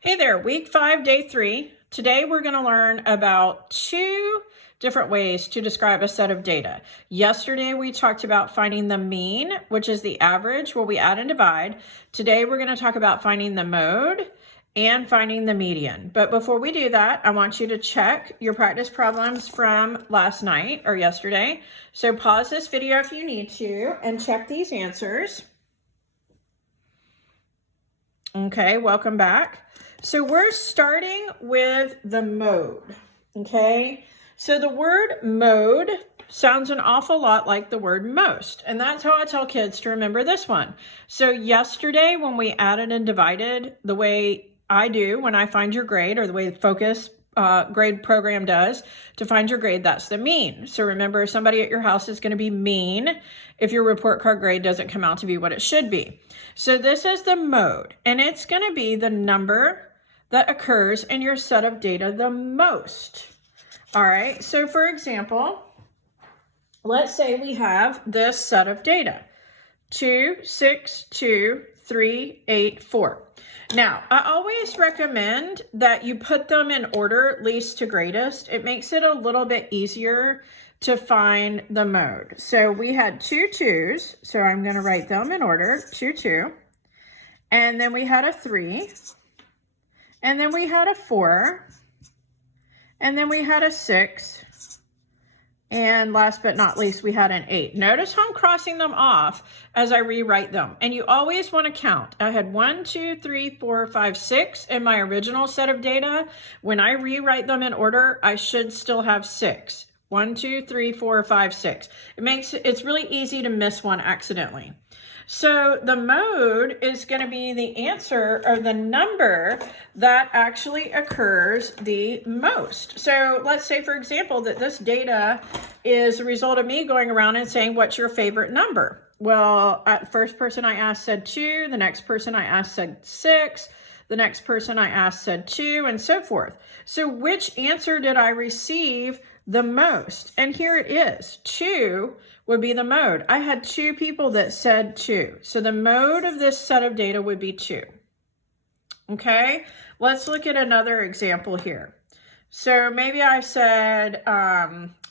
Hey there, week 5, day 3. Today we're going to learn about 2 different ways to describe a set of data. Yesterday we talked about finding the mean, which is the average where we add and divide. Today we're going to talk about finding the mode and finding the median. But before we do that, I want you to check your practice problems from last night or yesterday. So pause this video if you need to and check these answers. Okay, welcome back. So we're starting with the mode, okay? So the word mode sounds an awful lot like the word most, and that's how I tell kids to remember this one. So yesterday when we added and divided the way I do when I find your grade, or the way the Focus grade program does to find your grade, that's the mean. So remember, somebody at your house is going to be mean if your report card grade doesn't come out to be what it should be. So this is the mode, and it's going to be the number that occurs in your set of data the most. All right, so for example, let's say we have this set of data, 2, 6, 2, 3, 8, 4. Now, I always recommend that you put them in order, least to greatest. It makes it a little bit easier to find the mode. So we had 2 2s, so I'm going to write them in order, 2, 2. And then we had a 3. And then we had a 4. And then we had a 6. And last but not least, we had an 8. Notice how I'm crossing them off as I rewrite them. And you always want to count. I had 1, 2, 3, 4, 5, 6 in my original set of data. When I rewrite them in order, I should still have 6. 1, 2, 3, 4, 5, 6. It's really easy to miss one accidentally. So the mode is going to be the answer, or the number that actually occurs the most. So let's say, for example, that this data is a result of me going around and saying, what's your favorite number? Well, the first person I asked said 2, the next person I asked said 6, the next person I asked said 2, and so forth. So which answer did I receive the most? And here it is. 2 would be the mode. I had 2 people that said 2. So the mode of this set of data would be 2. Okay, let's look at another example here. So maybe I said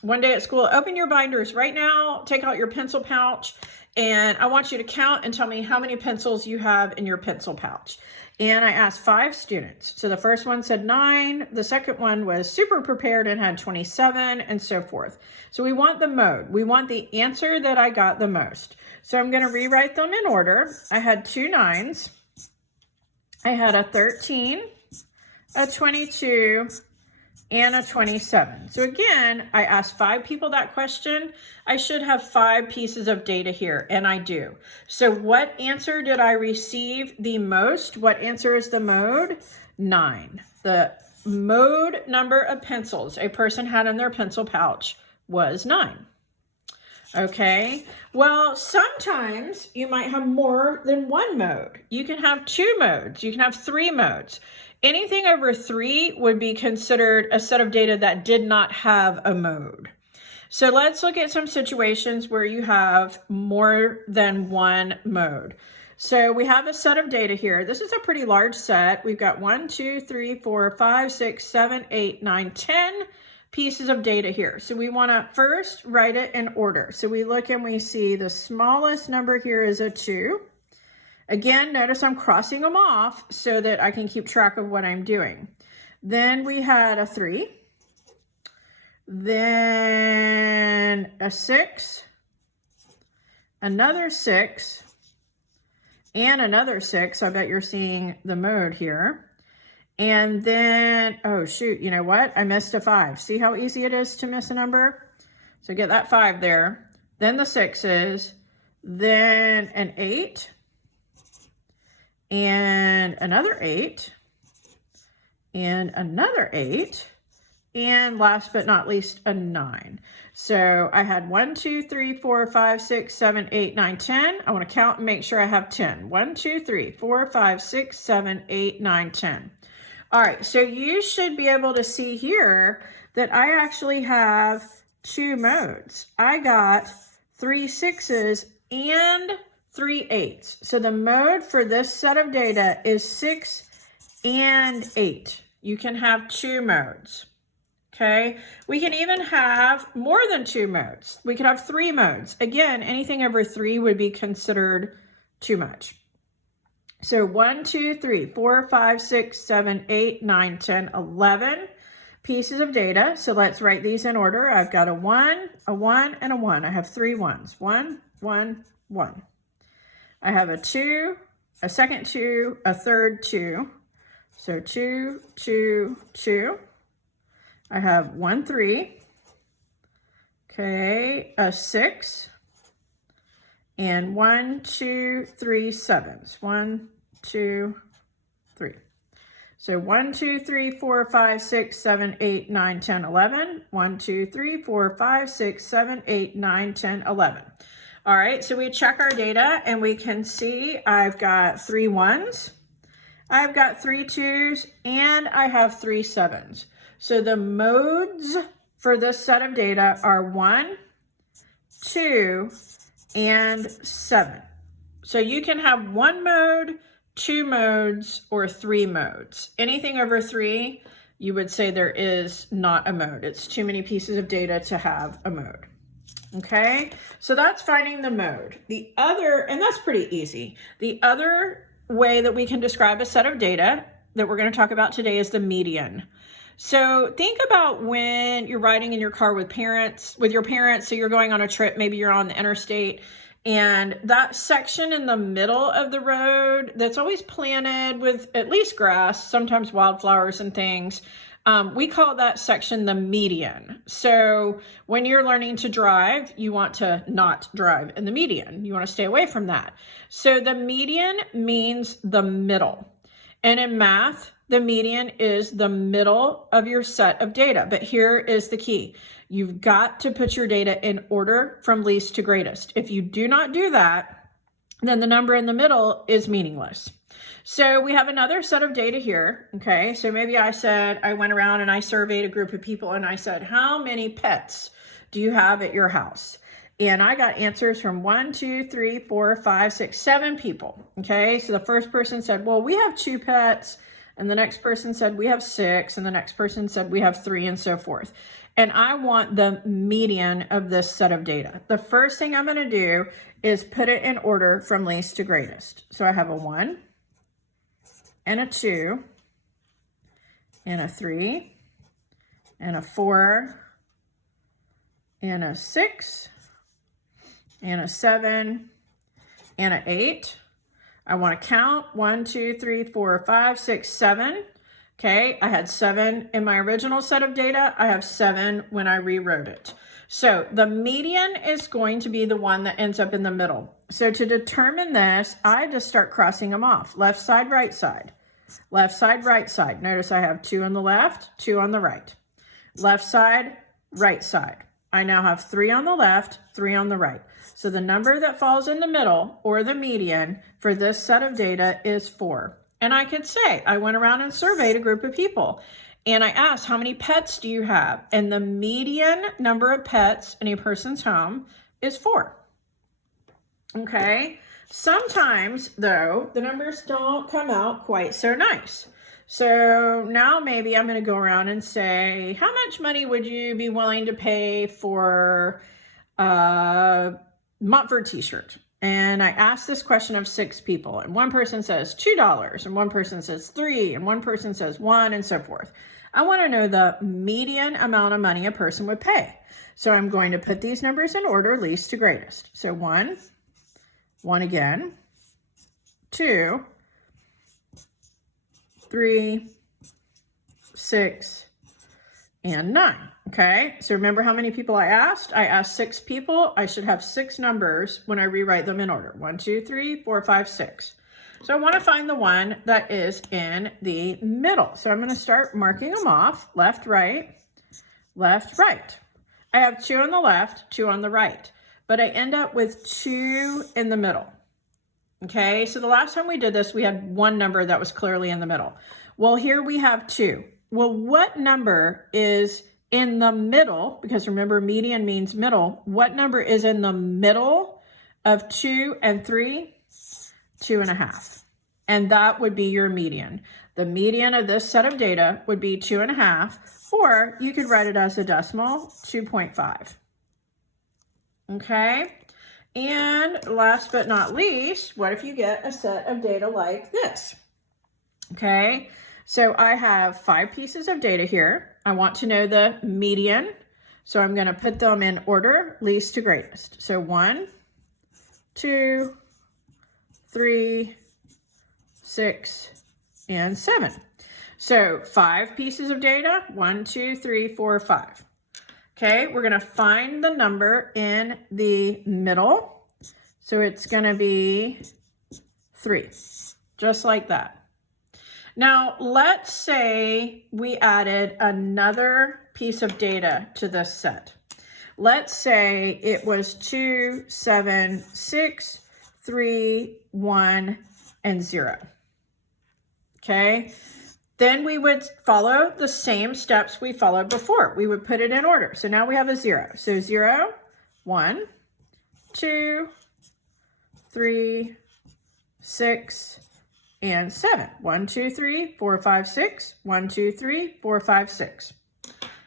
one day at school, open your binders right now, take out your pencil pouch, and I want you to count and tell me how many pencils you have in your pencil pouch. And I asked 5 students. So the first one said 9. The second one was super prepared and had 27, and so forth. So we want the mode. We want the answer that I got the most. So I'm going to rewrite them in order. I had 2 9s. I had a 13, a 22, and a 27. So again, I asked 5 people that question. I should have 5 pieces of data here, and I do. So what answer did I receive the most? What answer is the mode? 9. The mode number of pencils a person had in their pencil pouch was 9. Okay, well, sometimes you might have more than one mode. You can have 2 modes. You can have 3 modes. Anything over 3 would be considered a set of data that did not have a mode. So let's look at some situations where you have more than one mode. So we have a set of data here. This is a pretty large set. We've got 1, 2, 3, 4, 5, 6, 7, 8, 9, 10 pieces of data here. So we want to first write it in order. So we look and we see the smallest number here is a 2. Again, notice I'm crossing them off so that I can keep track of what I'm doing. Then we had a 3. Then a 6. Another 6. And another 6. I bet you're seeing the mode here. And then, oh shoot, you know what? I missed a 5. See how easy it is to miss a number? So get that 5 there. Then the 6s. Then an 8. And another 8, and another 8, and last but not least, a 9. So I had 1, 2, 3, 4, 5, 6, 7, 8, 9, 10. I want to count and make sure I have 10. 1, 2, 3, 4, 5, 6, 7, 8, 9, 10. All right, so you should be able to see here that I actually have 2 modes. I got 3 6s and 3 8s. So the mode for this set of data is 6 and 8. You can have 2 modes. Okay, we can even have more than 2 modes. We could have 3 modes. Again, anything over 3 would be considered too much. So 1, 2, 3, 4, 5, 6, 7, 8, 9, 10, 11 pieces of data. So let's write these in order. I've got a 1, and a 1. I have 3 ones. 1, 1, 1. I have a 2, a second 2, a third 2. So 2, 2, 2. I have 1, 3. Okay, a 6. And 1, 2, 3, 7s. 1, 2, 3. So 1, 2, 3, 4, 5, 6, 7, 8, 9, 10, 11. 1, 2, 3, 4, 5, 6, 7, 8, 9, 10, 11. All right, so we check our data and we can see I've got 3 1s, I've got 3 2s, and I have 3 7s. So the modes for this set of data are 1, 2, and 7. So you can have 1 mode, 2 modes, or 3 modes. Anything over 3, you would say there is not a mode. It's too many pieces of data to have a mode. Okay, so that's finding the mode. The other, and that's pretty easy. The other way that we can describe a set of data that we're going to talk about today is the median. So think about when you're riding in your car with your parents, so you're going on a trip, maybe you're on the interstate, and that section in the middle of the road that's always planted with at least grass, sometimes wildflowers and things, we call that section the median. So when you're learning to drive, you want to not drive in the median. You want to stay away from that. So the median means the middle. And in math, the median is the middle of your set of data. But here is the key. You've got to put your data in order from least to greatest. If you do not do that, then the number in the middle is meaningless. So we have another set of data here. Okay, so maybe I went around and I surveyed a group of people and I said, how many pets do you have at your house? And I got answers from 1, 2, 3, 4, 5, 6, 7 people. Okay, so the first person said, well, we have 2 pets. And the next person said, we have 6. And the next person said, we have 3, and so forth. And I want the median of this set of data. The first thing I'm going to do is put it in order from least to greatest. So I have a 1, and a 2, and a 3, and a 4, and a 6, and a 7, and an 8. I want to count 1, 2, 3, 4, 5, 6, 7. Okay, I had 7 in my original set of data. I have 7 when I rewrote it. So the median is going to be the one that ends up in the middle. So to determine this, I just start crossing them off. Left side, right side. Left side, right side. Notice I have 2 on the left, 2 on the right. Left side, right side. I now have 3 on the left, 3 on the right. So the number that falls in the middle, or the median, for this set of data is 4. And I could say, I went around and surveyed a group of people. And I asked, how many pets do you have? And the median number of pets in a person's home is 4. Okay. Sometimes, though, the numbers don't come out quite so nice. So now maybe I'm going to go around and say, how much money would you be willing to pay for a Montford t-shirt? And I asked this question of 6 people, and one person says $2, and one person says 3, and one person says 1, and so forth. I want to know the median amount of money a person would pay. So I'm going to put these numbers in order, least to greatest. So 1 again, 2, 3, 6, and 9. Okay, so remember how many people I asked? I asked 6 people. I should have 6 numbers when I rewrite them in order. 1, 2, 3, 4, 5, 6. So I want to find the one that is in the middle. So I'm going to start marking them off. Left, right, left, right. I have 2 on the left, 2 on the right, but I end up with 2 in the middle. Okay, so the last time we did this, we had 1 number that was clearly in the middle. Well, here we have 2. Well, what number is in the middle? Because remember, median means middle. What number is in the middle of 2 and 3? 2.5. And that would be your median. The median of this set of data would be 2.5, or you could write it as a decimal, 2.5. Okay, and last but not least, what if you get a set of data like this? Okay, so I have 5 pieces of data here. I want to know the median, so I'm going to put them in order, least to greatest. So 1, 2, 3, 6, and 7. So 5 pieces of data, 1, 2, 3, 4, 5. Okay, we're going to find the number in the middle. So it's going to be 3, just like that. Now, let's say we added another piece of data to this set. Let's say it was 2, 7, 6, 3, 1, and 0. Okay, then we would follow the same steps we followed before. We would put it in order. So now we have a 0. So 0, 1, 2, 3, 6, and 7. 1, 2, 3, 4, 5, 6. 1, 2, 3, 4, 5, 6.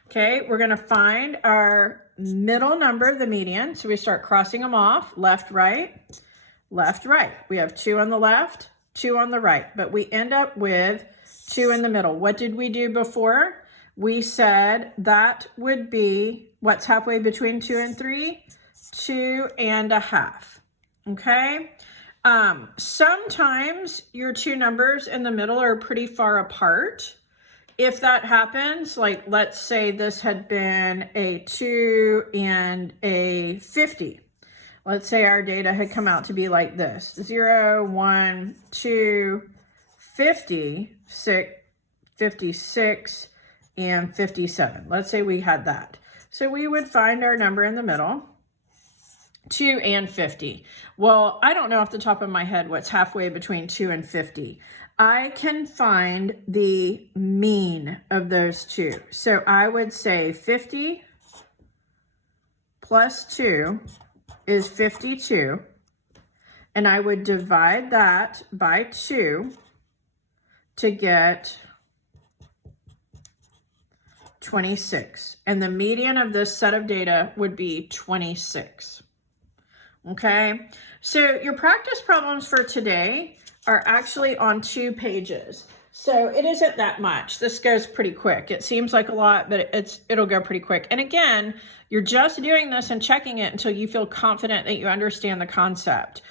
Okay, we're going to find our middle number, the median. So we start crossing them off, left, right, left, right. We have 2 on the left, 2 on the right, but we end up with 2 in the middle. What did we do before? We said that would be, what's halfway between 2 and 3? 2.5. Okay. Sometimes your 2 numbers in the middle are pretty far apart. If that happens, like let's say this had been a 2 and a 50. Let's say our data had come out to be like this: 0, 1, 2, 50, 56, and 57. Let's say we had that. So we would find our number in the middle, 2 and 50. Well, I don't know off the top of my head what's halfway between 2 and 50. I can find the mean of those 2. So I would say 50 plus 2 is 52. And I would divide that by 2 to get 26. And the median of this set of data would be 26. Okay, so your practice problems for today are actually on 2 pages. So it isn't that much. This goes pretty quick. It seems like a lot, but it'll go pretty quick. And again, you're just doing this and checking it until you feel confident that you understand the concept.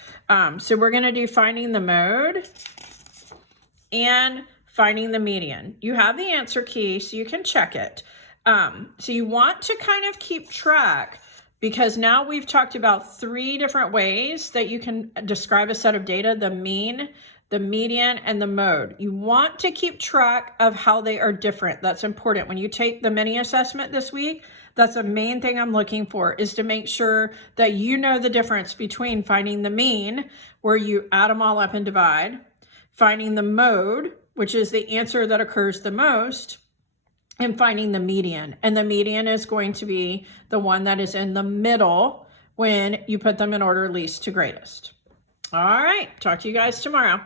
So we're going to do finding the mode and finding the median. You have the answer key, so you can check it. So you want to kind of keep track, because now we've talked about 3 different ways that you can describe a set of data: the mean, the median, and the mode. You want to keep track of how they are different. That's important. When you take the mini assessment this week, that's the main thing I'm looking for, is to make sure that you know the difference between finding the mean, where you add them all up and divide, finding the mode, which is the answer that occurs the most, and finding the median. And the median is going to be the one that is in the middle when you put them in order least to greatest. All right, talk to you guys tomorrow.